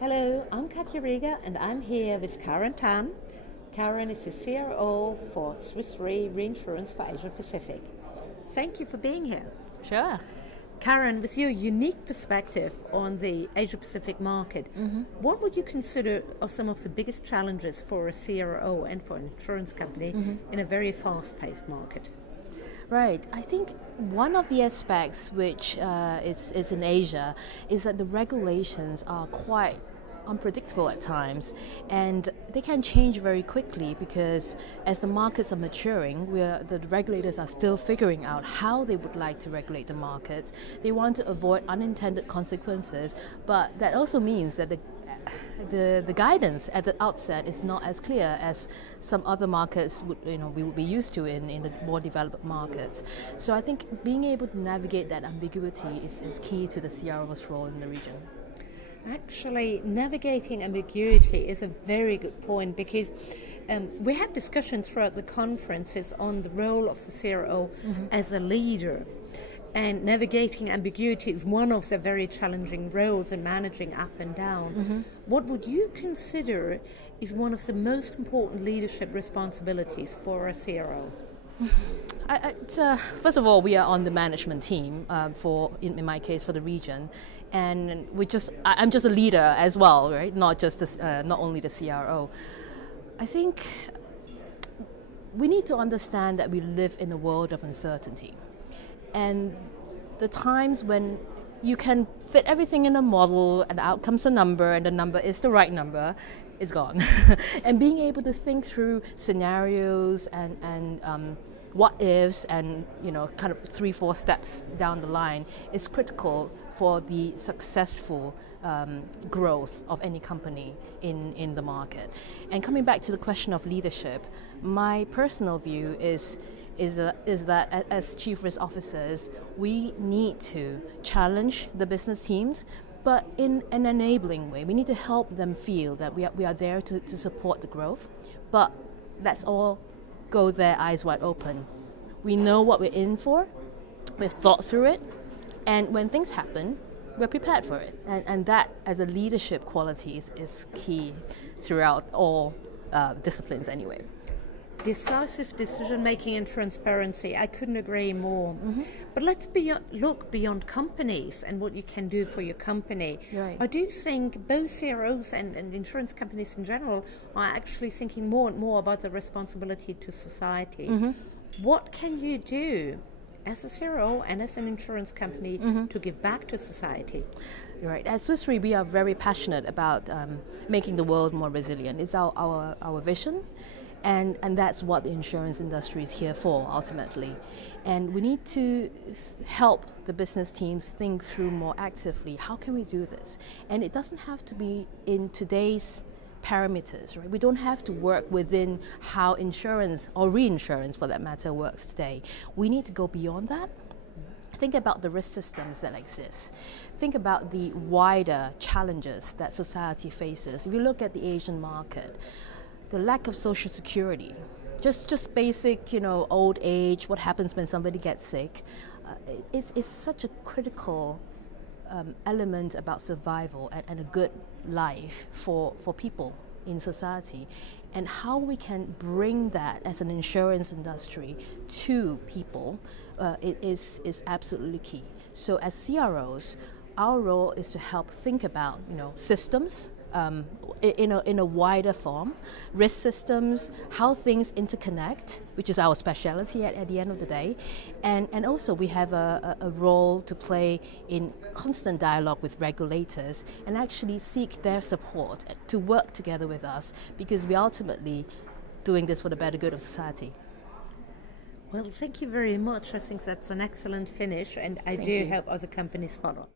Hello, I'm Katja Rieger and I'm here with Karen Tan. Karen is the CRO for Swiss Re Reinsurance for Asia Pacific. Thank you for being here. Sure. Karen, with your unique perspective on the Asia Pacific market, what would you consider are some of the biggest challenges for a CRO and for an insurance company in a very fast-paced market? Right. I think one of the aspects which is in Asia is that the regulations are quite unpredictable at times, and they can change very quickly because as the markets are maturing, the regulators are still figuring out how they would like to regulate the markets. They want to avoid unintended consequences, but that also means that the guidance at the outset is not as clear as some other markets we would be used to in the more developed markets. So I think being able to navigate that ambiguity is key to the CRO's role in the region. Actually, navigating ambiguity is a very good point because we had discussions throughout the conferences on the role of the CRO as a leader. And navigating ambiguity is one of the very challenging roles in managing up and down. What would you consider is one of the most important leadership responsibilities for a CRO? First of all, we are on the management team in my case, for the region, and I'm just a leader as well, right? Not only the CRO. I think we need to understand that we live in a world of uncertainty, and the times when you can fit everything in a model, and out comes a number, and the number is the right number, it's gone. And being able to think through scenarios and what ifs and kind of 3-4 steps down the line is critical for the successful growth of any company in the market. And coming back to the question of leadership, my personal view is that as chief risk officers, we need to challenge the business teams, but in an enabling way. We need to help them feel that we are there to support the growth, but let's all go there eyes wide open. We know what we're in for, we've thought through it, and when things happen, we're prepared for it. And that, as a leadership quality, is key throughout all disciplines anyway. Decisive decision-making and transparency, I couldn't agree more. But let's look beyond companies and what you can do for your company. Right. I do think both CROs and insurance companies in general are actually thinking more and more about the responsibility to society. What can you do as a CRO and as an insurance company to give back to society? Right. At Swiss Re, we are very passionate about making the world more resilient. It's our vision. And that's what the insurance industry is here for, ultimately. And we need to help the business teams think through more actively, how can we do this? And it doesn't have to be in today's parameters, right? We don't have to work within how insurance, or reinsurance for that matter, works today. We need to go beyond that. Think about the risk systems that exist. Think about the wider challenges that society faces. If you look at the Asian market, the lack of social security, just basic, old age, what happens when somebody gets sick, it's such a critical element about survival and a good life for people in society. And how we can bring that as an insurance industry to people is absolutely key. So as CROs, our role is to help think about systems, in a wider form, risk systems, how things interconnect, which is our specialty at the end of the day, and also we have a role to play in constant dialogue with regulators and actually seek their support to work together with us, because we're ultimately doing this for the better good of society. Well, thank you very much. I think that's an excellent finish, and I do hope other companies follow.